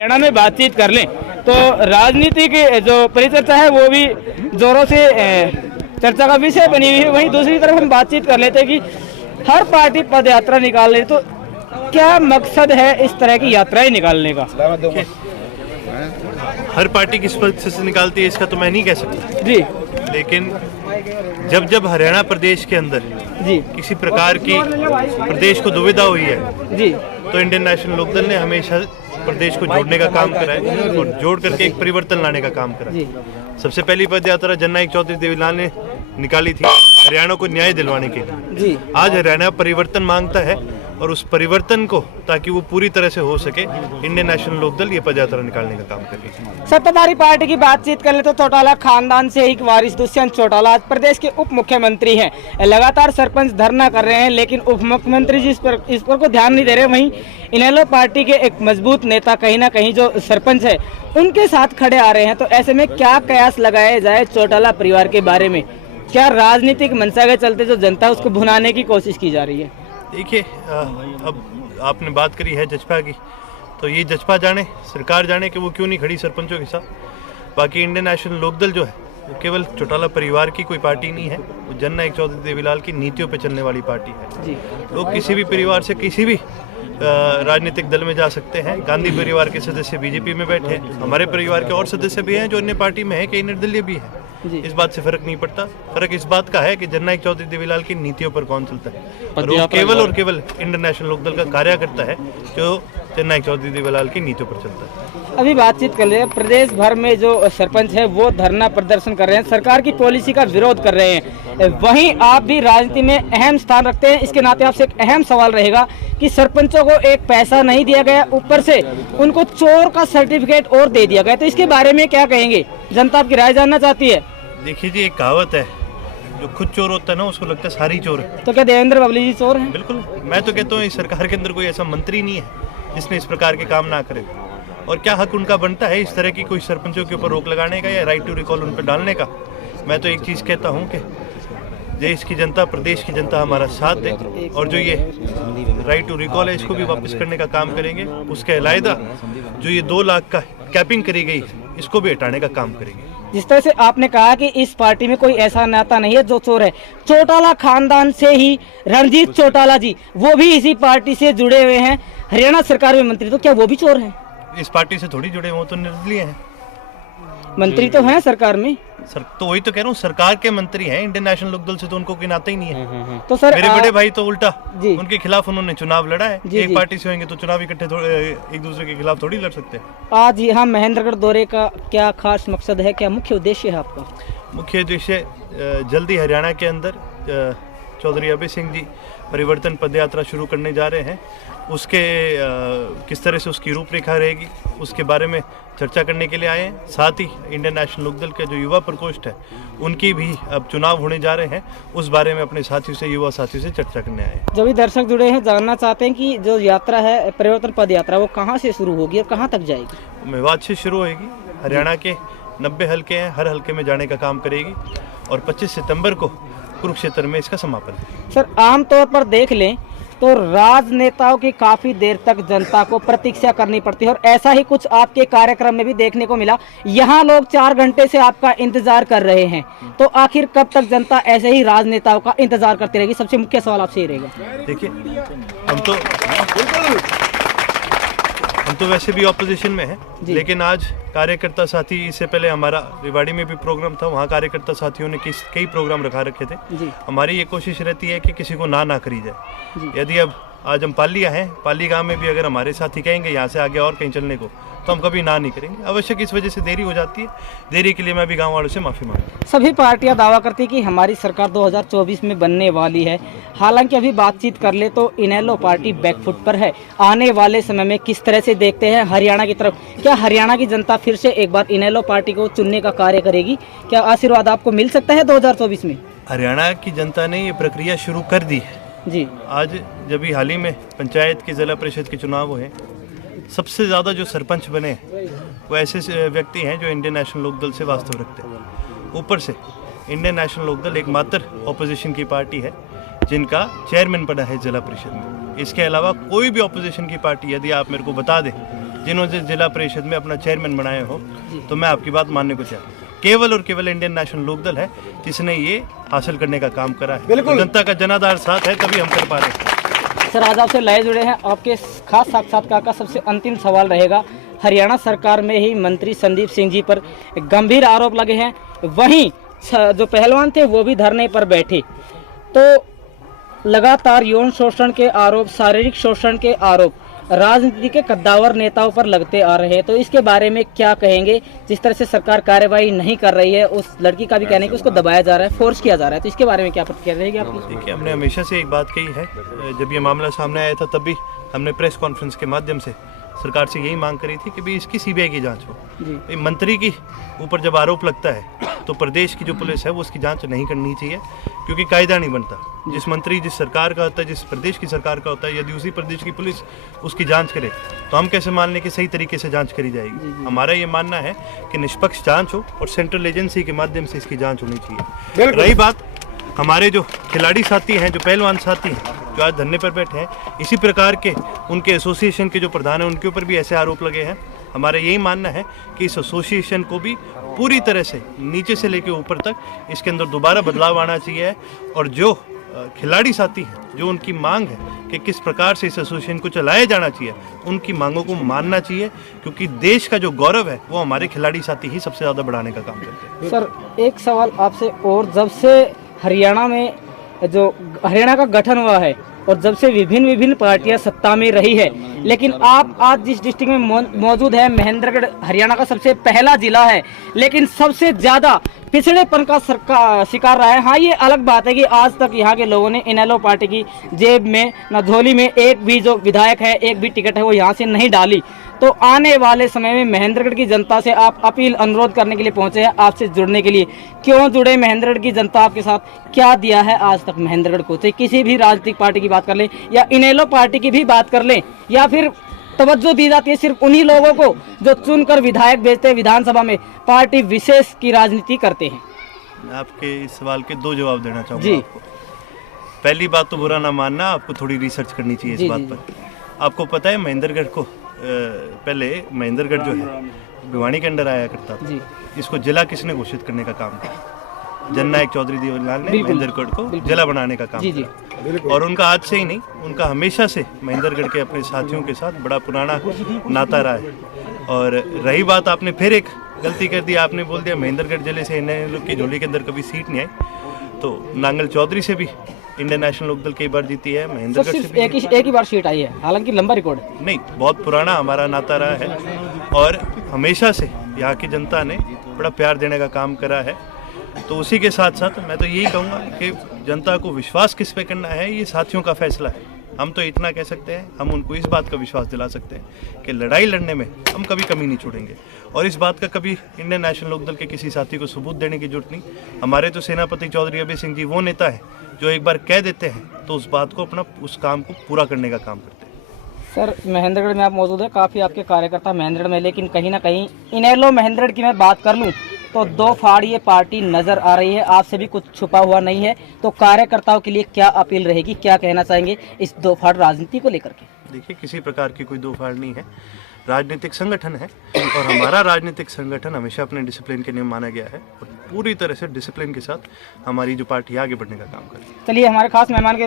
हरियाणा में बातचीत कर लें तो राजनीति की जो परिचर्चा है वो भी जोरों से चर्चा का विषय बनी हुई है। वहीं दूसरी तरफ हम बातचीत कर लेते हैं कि हर पार्टी पद यात्रा निकाल रही, तो क्या मकसद है इस तरह की यात्राएं निकालने का? हर पार्टी किस पद से निकालती है इसका तो मैं नहीं कह सकता जी लेकिन जब हरियाणा प्रदेश के अंदर जी किसी प्रकार की प्रदेश को दुविधा हुई है जी तो इंडियन नेशनल लोकदल ने हमेशा प्रदेश को जोड़ने का काम करा है और जोड़ करके एक परिवर्तन लाने का काम करा जी है। सबसे पहली पद यात्रा जननायक चौधरी देवीलाल ने निकाली थी हरियाणा को न्याय दिलवाने के लिए। जी आज हरियाणा परिवर्तन मांगता है और उस परिवर्तन को ताकि वो पूरी तरह से हो सके इंडियन नेशनल लोकदल ये पदयात्रा निकालने का काम करेगी। सत्ताधारी पार्टी की बातचीत कर ले तो चौटाला खानदान से एक वारिस दुष्यंत चौटाला आज प्रदेश के उप मुख्यमंत्री हैं। लगातार सरपंच धरना कर रहे हैं लेकिन उप मुख्यमंत्री जी इस पर को ध्यान नहीं दे रहे। वहीं इनेलो पार्टी के एक मजबूत नेता कहीं ना कहीं जो सरपंच है उनके साथ खड़े आ रहे हैं। तो ऐसे में क्या कयास लगाया जाए चौटाला परिवार के बारे में? क्या राजनीतिक मंशा के चलते जो जनता उसको भुनाने की कोशिश की जा रही है? देखिए अब आपने बात करी है जजपा की, तो ये जजपा जाने, सरकार जाने कि वो क्यों नहीं खड़ी सरपंचों के साथ। बाकी इंडियन नेशनल लोकदल जो है वो केवल चौटाला परिवार की कोई पार्टी नहीं है, वो जननायक चौधरी देवीलाल की नीतियों पे चलने वाली पार्टी है। जी लोग किसी भी परिवार से किसी भी राजनीतिक दल में जा सकते हैं। गांधी परिवार के सदस्य बीजेपी में बैठे हैं, हमारे परिवार के और सदस्य भी हैं जो अन्य पार्टी में हैं, कई निर्दलीय भी हैं। इस बात से फर्क नहीं पड़ता। फर्क इस बात का है कि जननायक चौधरी देवीलाल की नीतियों पर कौन चलता है और वो केवल और केवल इंडियन नेशनल लोकदल का कार्य करता है जो जननायक चौधरी देवीलाल की नीतियों पर चलता है। अभी बातचीत कर रहे हैं, प्रदेश भर में जो सरपंच है वो धरना प्रदर्शन कर रहे हैं, सरकार की पॉलिसी का विरोध कर रहे हैं। वहीं आप भी राजनीति में अहम स्थान रखते हैं, इसके नाते आपसे एक अहम सवाल रहेगा कि सरपंचों को एक पैसा नहीं दिया गया, ऊपर से उनको चोर का सर्टिफिकेट और दे दिया गया, तो इसके बारे में क्या कहेंगे? जनता आपकी राय जानना चाहती है। देखिए जी, एक कहावत है, जो खुद चोर होता है ना उसको लगता है सारी चोर है। तो क्या देवेंद्र बबली जी चोर हैं? बिल्कुल, मैं तो कहता हूँ इस सरकार के अंदर कोई ऐसा मंत्री नहीं है जिसने इस प्रकार के काम ना करे। और क्या हक उनका बनता है इस तरह की कोई सरपंचों के ऊपर रोक लगाने का या राइट टू रिकॉल उन पर डालने का? मैं तो एक चीज़ कहता हूँ कि देश की जनता, प्रदेश की जनता हमारा साथ दे और जो ये राइट टू रिकॉल है इसको भी वापस करने का काम करेंगे। उसके अलावा जो ये 2 लाख का कैपिंग करी गई इसको भी हटाने का काम करेंगे। जिस तरह से आपने कहा कि इस पार्टी में कोई ऐसा नेता नहीं है जो चोर है, चौटाला खानदान से ही रणजीत चौटाला जी वो भी इसी पार्टी से जुड़े हुए हैं, हरियाणा सरकार में मंत्री, तो क्या वो भी चोर हैं? इस पार्टी से थोड़ी जुड़े, वो तो निर्दलीय हैं। मंत्री तो हैं सरकार में। सर तो वही तो कह रहा हूँ, सरकार के मंत्री हैं, इंडियन नेशनल लोकदल से तो उनको कोई नाता ही नहीं है। तो सर मेरे बड़े भाई तो उल्टा जी उनके खिलाफ उन्होंने चुनाव लड़ा है। जी, एक जी। पार्टी से होंगे तो चुनाव इकट्ठे एक दूसरे के खिलाफ थोड़ी लड़ सकते हैं। आज यहाँ महेंद्रगढ़ दौरे का क्या खास मकसद है, क्या मुख्य उद्देश्य है आपका? मुख्य उद्देश्य जल्दी हरियाणा के अंदर चौधरी अभय सिंह जी परिवर्तन पदयात्रा शुरू करने जा रहे हैं। उसके किस तरह से उसकी रूपरेखा रहेगी उसके बारे में चर्चा करने के लिए आए हैं। साथ ही इंडियन नेशनल लोकदल के जो युवा प्रकोष्ठ है उनकी भी अब चुनाव होने जा रहे हैं, उस बारे में अपने साथियों से, युवा साथियों से चर्चा करने आए हैं। जो भी दर्शक जुड़े हैं जानना चाहते हैं कि जो यात्रा है परिवर्तन पद यात्रा वो कहाँ से शुरू होगी और कहाँ तक जाएगी? मेवात से शुरू होगी, हरियाणा के 90 हलके हैं, हर हलके में जाने का काम करेगी और 25 सितंबर को कुरुक्षेत्र में इसका समापन है। सर आमतौर पर देख लें तो राजनेताओं की काफी देर तक जनता को प्रतीक्षा करनी पड़ती है और ऐसा ही कुछ आपके कार्यक्रम में भी देखने को मिला। यहाँ लोग 4 घंटे से आपका इंतजार कर रहे हैं, तो आखिर कब तक जनता ऐसे ही राजनेताओं का इंतजार करती रहेगी? सबसे मुख्य सवाल आपसे ये रहेगा। देखिए, हम तो वैसे भी ऑपोजिशन में हैं, लेकिन आज कार्यकर्ता साथी, इससे पहले हमारा रेवाड़ी में भी प्रोग्राम था, वहाँ कार्यकर्ता साथियों ने कई प्रोग्राम रखा रखे थे। हमारी ये कोशिश रहती है कि किसी को ना करी जाए। यदि अब आज हम पाली आए हैं, पाली गांव में भी अगर हमारे साथी कहेंगे यहाँ से आगे और कहीं चलने को तो हम कभी ना नहीं करेंगे। आवश्यक इस वजह से देरी हो जाती है, देरी के लिए मैं भी गाँव वालों से माफ़ी मांगता हूँ। सभी पार्टियां दावा करती कि हमारी सरकार 2024 में बनने वाली है, हालांकि अभी बातचीत कर ले तो इनेलो पार्टी बैकफुट पर है। आने वाले समय में किस तरह से देखते हैं हरियाणा की तरफ? क्या हरियाणा की जनता फिर से एक बार इनेलो पार्टी को चुनने का कार्य करेगी? क्या आशीर्वाद आपको मिल सकता है 2024 में? हरियाणा की जनता ने ये प्रक्रिया शुरू कर दी है जी। आज जब भी हाल ही में पंचायत के, जिला परिषद के चुनाव हुए, सबसे ज़्यादा जो सरपंच बने वो ऐसे व्यक्ति हैं जो इंडियन नेशनल लोकदल से वास्तव रखते हैं। ऊपर से इंडियन नेशनल लोकदल एकमात्र ऑपोजिशन की पार्टी है जिनका चेयरमैन पड़ा है जिला परिषद में। इसके अलावा कोई भी ऑपोजिशन की पार्टी यदि आप मेरे को बता दें जिन्होंने जिला परिषद में अपना चेयरमैन बनाया हो, तो मैं आपकी बात मानने को तैयार हूं। केवल और केवल इंडियन नेशनल लोकदल है जिसने ये हासिल करने का काम करा है। तो जनता का जनाधार साथ है, तभी हम कर पा रहे हैं। सर, आज आपसे लाए जुड़े हैं, आपके खास साक्षात्कार का सबसे अंतिम सवाल रहेगा। हरियाणा सरकार में ही मंत्री संदीप सिंह जी पर गंभीर आरोप लगे हैं, वहीं जो पहलवान थे वो भी धरने पर बैठे, तो लगातार यौन शोषण के आरोप, शारीरिक शोषण के आरोप राजनीति के कद्दावर नेताओं पर लगते आ रहे हैं, तो इसके बारे में क्या कहेंगे? जिस तरह से सरकार कार्रवाई नहीं कर रही है, उस लड़की का भी कहना है कि उसको दबाया जा रहा है, फोर्स किया जा रहा है, तो इसके बारे में क्या प्रतिक्रिया रहेगी आपकी? देखिए, हमने हमेशा से एक बात कही है, जब ये मामला सामने आया था तब भी हमने प्रेस कॉन्फ्रेंस के माध्यम से सरकार से यही मांग करी थी कि भाई इसकी सीबीआई की जांच हो। मंत्री की ऊपर जब आरोप लगता है तो प्रदेश की जो पुलिस है वो उसकी जांच नहीं करनी चाहिए, क्योंकि कायदा नहीं बनता। जिस मंत्री जिस सरकार का होता है, जिस प्रदेश की सरकार का होता है, यदि उसी प्रदेश की पुलिस उसकी जांच करे तो हम कैसे मान लें कि सही तरीके से जांच करी जाएगी? हमारा ये मानना है कि निष्पक्ष जांच हो और सेंट्रल एजेंसी के माध्यम से इसकी जांच होनी चाहिए। रही बात हमारे जो खिलाड़ी साथी हैं, जो पहलवान साथी हैं, जो आज धरने पर बैठे हैं, इसी प्रकार के उनके एसोसिएशन के जो प्रधान हैं उनके ऊपर भी ऐसे आरोप लगे हैं। हमारा यही मानना है कि इस एसोसिएशन को भी पूरी तरह से नीचे से लेकर ऊपर तक इसके अंदर दोबारा बदलाव आना चाहिए, और जो खिलाड़ी साथी हैं, जो उनकी मांग है कि किस प्रकार से इस एसोसिएशन को चलाया जाना चाहिए, उनकी मांगों को मानना चाहिए, क्योंकि देश का जो गौरव है वो हमारे खिलाड़ी साथी ही सबसे ज़्यादा बढ़ाने का काम करते हैं। सर, एक सवाल आपसे और, जब से हरियाणा में जो हरियाणा का गठन हुआ है और जब से विभिन्न पार्टियां सत्ता में रही है, लेकिन आप आज जिस डिस्ट्रिक्ट में मौजूद है, महेंद्रगढ़ हरियाणा का सबसे पहला जिला है, लेकिन सबसे ज्यादा पिछड़ेपन का शिकार रहा है। हाँ, ये अलग बात है कि आज तक यहाँ के लोगों ने इनेलो पार्टी की जेब में, न झोली में एक भी जो विधायक है, एक भी टिकट है वो यहाँ से नहीं डाली। तो आने वाले समय में महेंद्रगढ़ की जनता से आप अपील, अनुरोध करने के लिए पहुंचे हैं, आपसे जुड़ने के लिए। क्यों जुड़े महेंद्रगढ़ की जनता आपके साथ? क्या दिया है आज तक महेंद्रगढ़ को? चाहे किसी भी राजनीतिक पार्टी की बात कर लें या इनेलो पार्टी की भी बात कर लें, या फिर तवज्जो दी जाती है सिर्फ उन्हीं लोगों को जो चुनकर विधायक भेजते हैं विधानसभा में, पार्टी विशेष की राजनीति करते हैं। मैं आपके इस सवाल के दो जवाब देना चाहूँगा आपको। पहली बात तो बुरा ना मानना, आपको थोड़ी रिसर्च करनी चाहिए इस बात पर। आपको पता है महेंद्रगढ़ को पहले महेंद्रगढ़ जो है भिवानी के अंडर आया करता था, इसको जिला किसने घोषित करने का काम किया? जननायक चौधरी देवलाल ने महेंद्रगढ़ को जिला बनाने का काम किया, और उनका आज से ही नहीं, उनका हमेशा से महेंद्रगढ़ के अपने साथियों के साथ बड़ा पुराना नाता रहा है। और रही बात, आपने फिर एक गलती कर दी, आपने बोल दिया महेंद्रगढ़ जिले से इन्हें की झोली के अंदर कभी सीट नहीं आई। तो नांगल चौधरी से भी इंडियन नेशनल लोकदल कई बार जीती है, महेंद्रगढ़ से भी एक ही बार सीट आई है, हालांकि लंबा रिकॉर्ड नहीं, बहुत पुराना हमारा नाता रहा है, और हमेशा से यहाँ की जनता ने बड़ा प्यार देने का काम करा है। तो उसी के साथ साथ मैं तो यही कहूँगा कि जनता को विश्वास किस पे करना है, ये साथियों का फैसला है। हम तो इतना कह सकते हैं, हम उनको इस बात का विश्वास दिला सकते हैं कि लड़ाई लड़ने में हम कभी कमी नहीं छोड़ेंगे, और इस बात का कभी इंडियन नेशनल लोकदल के किसी साथी को सबूत देने की जरूरत नहीं। हमारे तो सेनापति चौधरी अभय सिंह जी वो नेता है जो एक बार कह देते हैं तो उस बात को, अपना उस काम को पूरा करने का काम करते हैं। सर, महेंद्रगढ़ में आप मौजूद है, काफ़ी आपके कार्यकर्ता महेंद्रगढ़ में, लेकिन कहीं ना कहीं इनेलो महेंद्रगढ़ की मैं बात कर लूँ तो दो फाड़ी ये पार्टी नजर आ रही है, आपसे भी कुछ छुपा हुआ नहीं है। तो कार्यकर्ताओं के लिए क्या अपील रहेगी, क्या कहना चाहेंगे इस दो फाड़ राजनीति को लेकर के? देखिए, किसी प्रकार की कोई दो फाड़ नहीं है, राजनीतिक संगठन है, और हमारा राजनीतिक संगठन हमेशा अपने डिसिप्लिन के नियम माना गया है, और पूरी तरह से डिसिप्लिन के साथ हमारी जो पार्टी आगे बढ़ने का काम करे। चलिए, हमारे खास मेहमान के